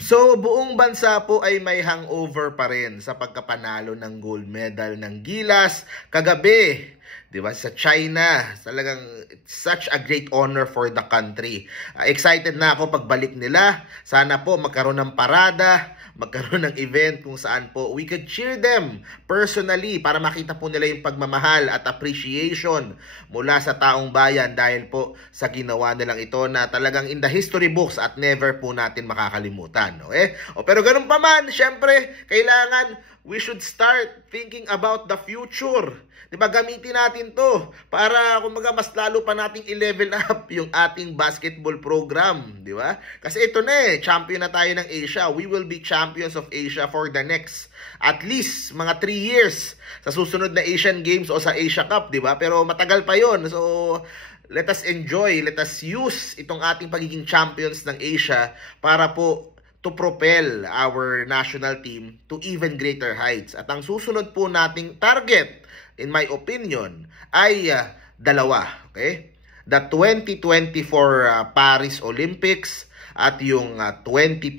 So, buong bansa po ay may hangover pa rin sa pagkapanalo ng gold medal ng Gilas kagabi. 'Di ba? Sa China, talagang such a great honor for the country. Excited na ako pagbalik nila. Sana po magkaroon ng parada, magkaroon ng event kung saan po we could cheer them personally para makita po nila yung pagmamahal at appreciation mula sa taong bayan dahil po sa ginawa nilang ito na talagang in the history books at never po natin makakalimutan. Okay? Pero ganun pa man, syempre, kailangan we should start thinking about the future. Diba, gamitin natin to para kumbaga mas lalo pa nating i-level up yung ating basketball program, di ba? Kasi ito na champion na tayo ng Asia. We will be champions of Asia for the next at least mga 3 years sa susunod na Asian Games o sa Asia Cup, di ba? Pero matagal pa yon. So, let us enjoy, let us use itong ating pagiging champions ng Asia para po to propel our national team to even greater heights. At ang susunod po nating target, in my opinion, ay dalawa. Okay? The 2024 Paris Olympics at yung 2028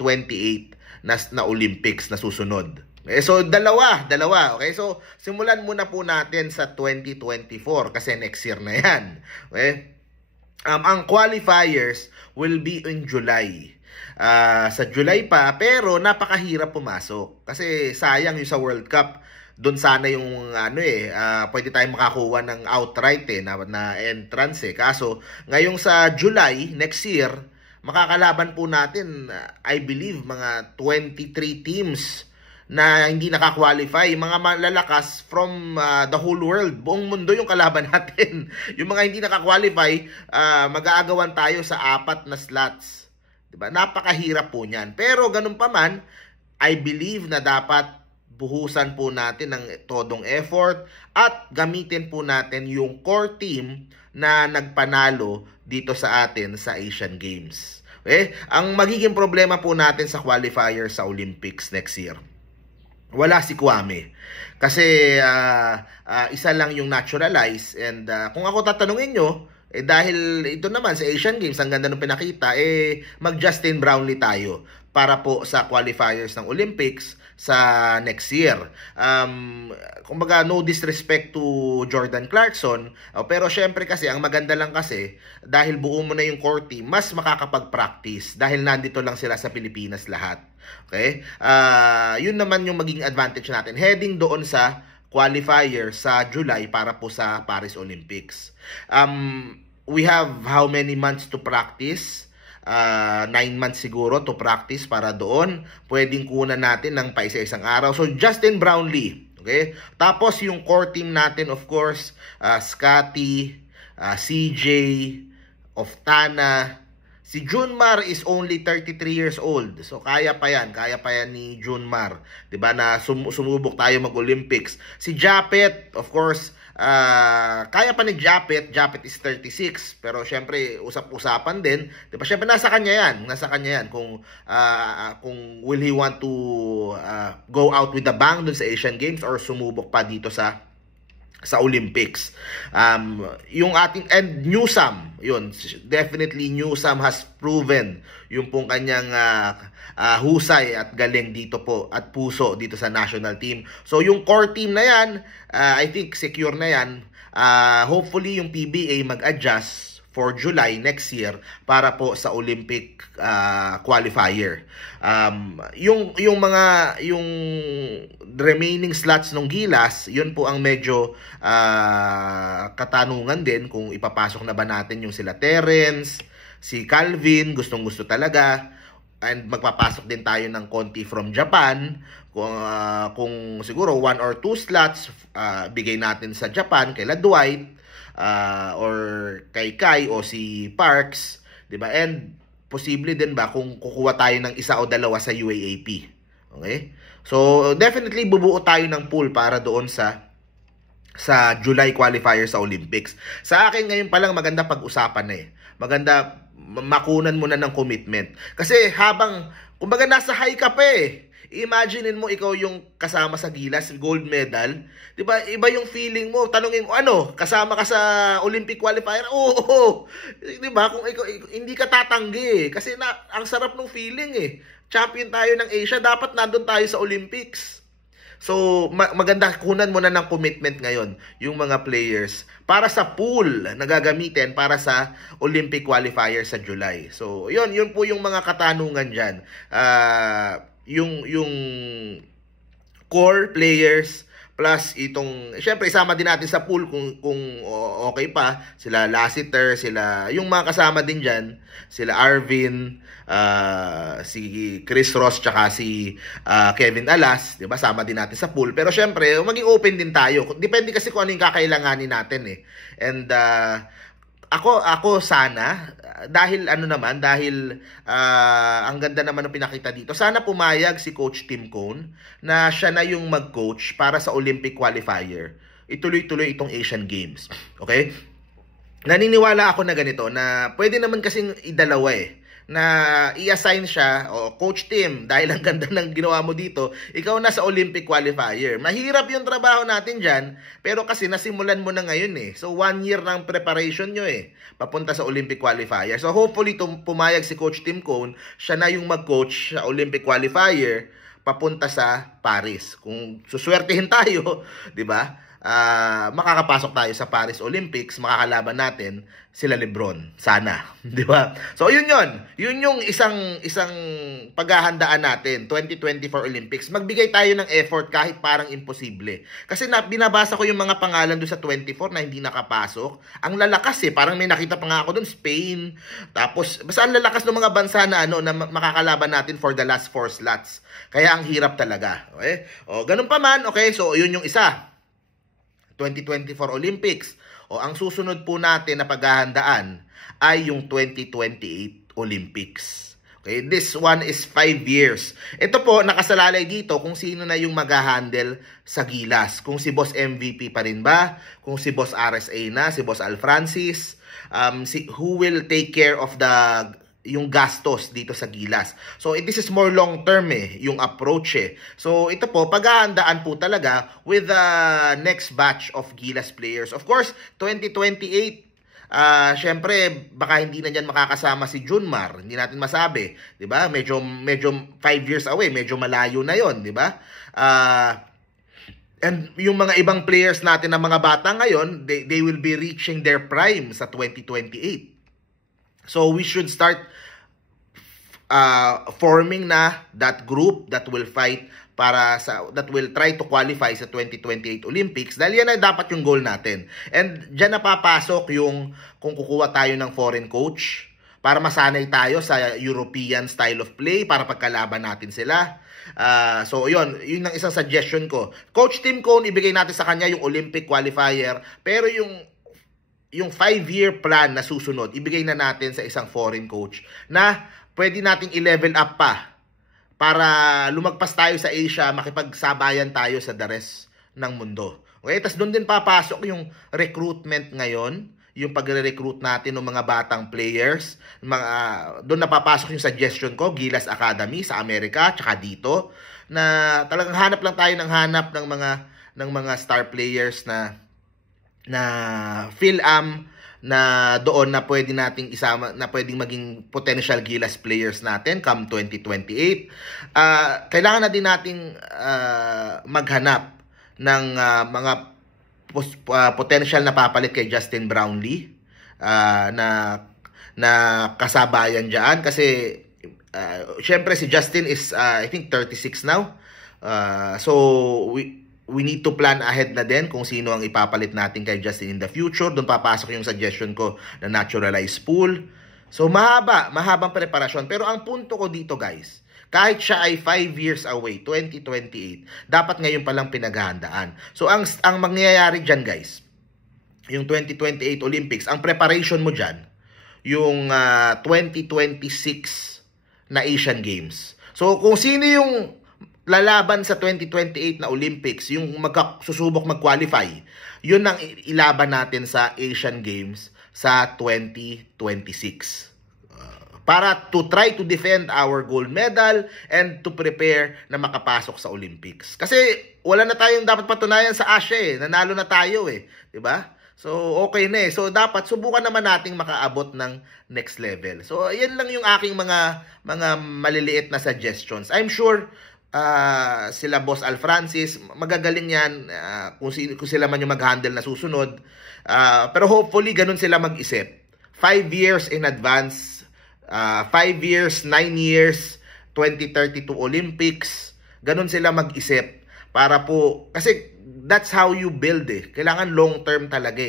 na Olympics na susunod. Okay? So, dalawa. Okay? So, simulan muna po natin sa 2024 kasi next year na yan. Okay? Ang qualifiers will be in July. Sa July pa, pero napakahirap pumasok. Kasi sayang yung sa World Cup. Doon sana yung pwede tayong makakuha ng outright na entrance Kaso ngayong sa July next year, makakalaban po natin I believe mga 23 teams na hindi naka-qualify, mga malalakas from the whole world. Buong mundo yung kalaban natin. Yung mga hindi naka-qualify, mag-aagawan tayo sa 4 na slots. Diba? Napakahirap po niyan. Pero ganun pa man, I believe na dapat buhusan po natin ng todong effort at gamitin po natin yung core team na nagpanalo dito sa atin sa Asian Games. Okay? Ang magiging problema po natin sa qualifier sa Olympics next year, wala si Kwame. Kasi isa lang yung naturalized and kung ako tatanungin nyo, dahil ito naman sa Asian Games, ang ganda ng pinakita, mag-Justin Brownlee tayo para po sa qualifiers ng Olympics sa next year. Kumbaga, no disrespect to Jordan Clarkson, pero syempre kasi, ang maganda lang kasi, dahil buo mo na yung core team, mas makakapag-practice dahil nandito lang sila sa Pilipinas lahat. Okay? Yun naman yung maging advantage natin. Heading doon sa qualifier sa July para po sa Paris Olympics. We have how many months to practice? 9 months siguro to practice para doon. Pwedeng kunan natin ng paisa-isang araw. So, Justin Brownlee. Okay? Tapos, yung core team natin, of course, Scotty, CJ, Oftana. Si Junmar is only 33 years old. So, kaya pa yan ni Junmar. 'Di ba na sumubok tayo mag-Olympics. Si Japet, of course, kaya pa ni Japet. Japet is 36. Pero, syempre, usap-usapan din. 'Di ba? Syempre, nasa kanya yan. Kung will he want to go out with the bang dun sa Asian Games or sumubok pa dito sa Olympics. Yung ating and Newsam, yun, definitely Newsam has proven yung pong kanyang husay at galing dito po at puso dito sa national team. So yung core team na yan, I think secure na yan. Hopefully yung PBA mag-adjust for July next year para po sa Olympic qualifier. Yung remaining slots ng Gilas, yun po ang medyo katanungan din kung ipapasok na ba natin yung sila Terence, si Calvin, gustong-gusto talaga. And magpapasok din tayo ng konti from Japan. Kung siguro 1 or 2 slots bigay natin sa Japan, kay Dwight, or kay Kai o si Parks, 'di ba? And posible din ba kung kukuha tayo ng isa o dalawa sa UAAP. Okay? So definitely bubuo tayo ng pool para doon sa July qualifier sa Olympics. Sa akin ngayon pa lang maganda pag-usapan na Maganda makunan mo na ng commitment. Kasi habang kumbaga nasa high ka pa Imaginein mo ikaw yung kasama sa Gilas, gold medal. 'Di ba? Iba yung feeling mo. Tanungin mo, ano, kasama ka sa Olympic qualifier? Oo. 'Di ba? Kung ikaw, hindi ka tatanggi kasi ang sarap ng feeling eh. Champion tayo ng Asia, dapat nandun tayo sa Olympics. So, maganda, kunan mo na ng commitment ngayon yung mga players para sa pool na gagamitin para sa Olympic qualifier sa July. So, yun po yung mga katanungan dyan. Yung core players plus itong, syempre isama din natin sa pool kung okay pa, sila Lassiter, sila, yung mga kasama din dyan, sila Arvin, si Chris Ross, tsaka si Kevin Alas, di ba, sama din natin sa pool. Pero syempre, maging open din tayo. Depende kasi kung ano yung kakailanganin natin eh. And ako sana, dahil ang ganda naman ng pinakita dito, sana pumayag si Coach Tim Cone na siya na yung mag-coach para sa Olympic qualifier. Ituloy-tuloy itong Asian Games. Okay? Naniniwala ako na ganito, na pwede naman kasing idalawa eh, na i-assign siya, Coach Tim, dahil ang ganda ng ginawa mo dito, ikaw na sa Olympic qualifier. Mahirap yung trabaho natin dyan, pero kasi nasimulan mo na ngayon eh. So 1 year ng preparation nyo eh, papunta sa Olympic qualifier. So hopefully pumayag si Coach Tim Cone, siya na yung mag-coach sa Olympic qualifier papunta sa Paris. Kung suswertehin tayo, di ba? Makakapasok tayo sa Paris Olympics, makakalaban natin sila LeBron, sana, di ba? So yun yung isang paghahandaan natin, 2024 Olympics. Magbigay tayo ng effort kahit parang imposible. Kasi binabasa ko yung mga pangalan doon sa 24 na hindi nakapasok. Ang lalakas eh, parang may nakita pa nga ako doon, Spain. Tapos basta ang lalakas ng mga bansa na na makakalaban natin for the last 4 slots. Kaya ang hirap talaga, okay? Ganun pa man, okay? So yun yung isa. 2024 Olympics. Ang susunod po natin na paghahandaan ay yung 2028 Olympics. Okay, this one is 5 years. Ito po, nakasalalay dito kung sino na yung mag-handle sa Gilas. Kung si Boss MVP pa rin ba? Kung si Boss RSA na, si Boss Al Francis, who will take care of yung gastos dito sa Gilas. So, this is more long term yung approach eh. So, ito po, paghahandaan po talaga with the next batch of Gilas players. Of course, 2028, syempre, baka hindi na dyan makakasama si Junmar. Hindi natin masabi. Diba? Medyo 5 years away. Medyo malayo na yon, diba? And yung mga ibang players natin na mga bata ngayon, they will be reaching their prime sa 2028. So we should start forming na that group that will fight that will try to qualify sa 2028 Olympics, dahil yan ay dapat yung goal natin. And dyan napapasok yung kung kukuha tayo ng foreign coach para masanay tayo sa European style of play para pagkalaban natin sila. So yun ang isang suggestion ko. Coach Tim Cone, ibigay natin sa kanya yung Olympic qualifier, pero yung 5-year plan na susunod, ibigay na natin sa isang foreign coach na pwede nating i-level up pa para lumagpas tayo sa Asia, makipagsabayan tayo sa the rest ng mundo. Okay? Tapos doon din papasok yung recruitment ngayon, yung pagre-recruit natin ng mga batang players. Doon napapasok yung suggestion ko, Gilas Academy sa Amerika, tsaka dito, na talagang hanap lang tayo ng mga star players na Phil-Am na doon na pwede nating isama, na pwedeng maging potential Gilas players natin come 2028. Kailangan na din nating maghanap ng mga potential na papalit kay Justin Brownlee na kasabayan dyan, kasi syempre si Justin is I think 36 now. So we need to plan ahead na din kung sino ang ipapalit natin kay Justin in the future. Doon papasok yung suggestion ko na naturalized pool. So mahabang preparasyon. Pero ang punto ko dito, guys, kahit siya ay 5 years away, 2028, dapat ngayon palang pinaghahandaan. So ang mangyayari dyan, guys, yung 2028 Olympics, ang preparation mo dyan, yung 2026 na Asian Games. So kung sino yung lalaban sa 2028 na Olympics, yung susubok mag-qualify, yun ang ilaban natin sa Asian Games sa 2026. para to try to defend our gold medal and to prepare na makapasok sa Olympics. Kasi wala na tayong dapat patunayan sa Asia nanalo na tayo 'di ba? So okay na So dapat subukan naman nating makaabot ng next level. So ayan lang yung aking mga maliliit na suggestions. I'm sure sila Boss Al Francis magagaling yan kung sila man yung mag-handle na susunod. Pero hopefully ganun sila mag-isip. 5 years in advance, 5 years, 9 years, 2032 Olympics, ganun sila mag-isip para po, kasi that's how you build Kailangan long term talaga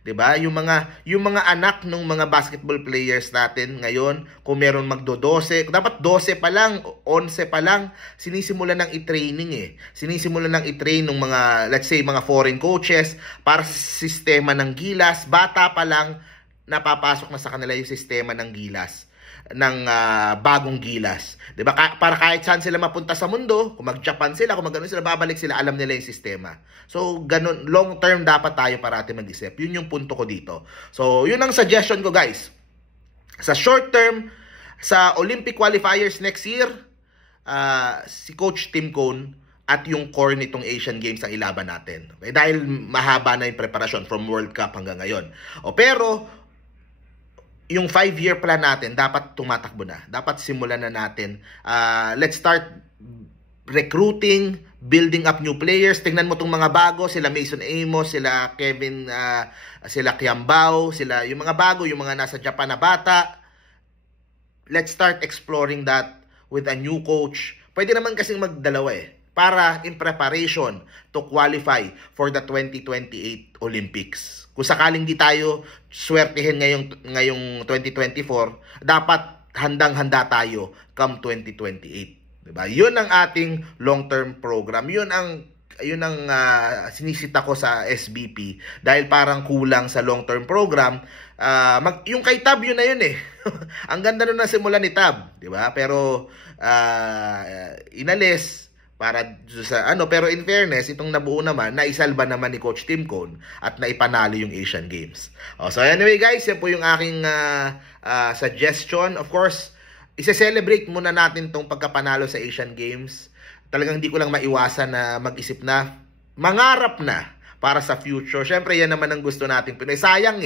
'Di ba? Yung mga anak ng mga basketball players natin ngayon, kung meron magdo-12, dapat 12 pa lang, 11 pa lang sinisimulan ng i-training Sinisimulan ng i-train ng mga, let's say, mga foreign coaches para sa sistema ng Gilas. Bata pa lang napapasok na sa kanila yung sistema ng Gilas, ng bagong Gilas. 'Di ba? Para kahit saan sila mapunta sa mundo, kung mag-Japan sila, kung mag-ano sila, babalik sila, alam nila yung sistema. So, ganun, long term dapat tayo parati mag-isip. Yun yung punto ko dito. So, yun ang suggestion ko, guys. Sa short term, sa Olympic qualifiers next year, si Coach Tim Cone at yung core nitong Asian Games ang ilaban natin. Okay? Dahil mahaba na yung preparasyon from World Cup hanggang ngayon. Pero yung 5-year plan natin, dapat tumatakbo na. Dapat simulan na natin. Let's start recruiting, building up new players. Tingnan mo tong mga bago, sila Mason Amos, sila Kevin, sila Kiambao, sila yung mga bago, yung mga nasa Japan na bata. Let's start exploring that with a new coach. Pwede naman kasing magdalawa para in preparation to qualify for the 2028 Olympics. Kung sakaling di tayo swertihin ngayong 2024, dapat handang-handa tayo come 2028. Diba? Yun ang ating long-term program. Yun ang sinisita ko sa SBP dahil parang kulang sa long-term program. Yung kay Tab, yun na yun Ang ganda nun na simula ni Tab, di ba? Pero inalis para sa pero in fairness, itong nabuo naman, naisalba naman ni Coach Tim Cone at naipanalo yung Asian Games. So anyway guys, yan po yung aking suggestion. Of course, i-celebrate muna natin tong pagkapanalo sa Asian Games. Talagang hindi ko lang maiwasan na mag-isip na, mangarap na para sa future. Syempre, yan naman ang gusto natin Pinoy. Sayang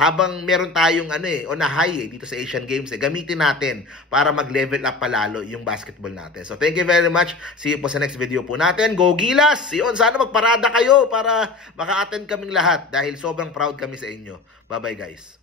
habang meron tayong on a high dito sa Asian Games, gamitin natin para mag-level up palalo yung basketball natin. So, thank you very much. See you po sa next video po natin. Go Gilas! Yun, sana magparada kayo para maka-attend kaming lahat dahil sobrang proud kami sa inyo. Bye-bye guys.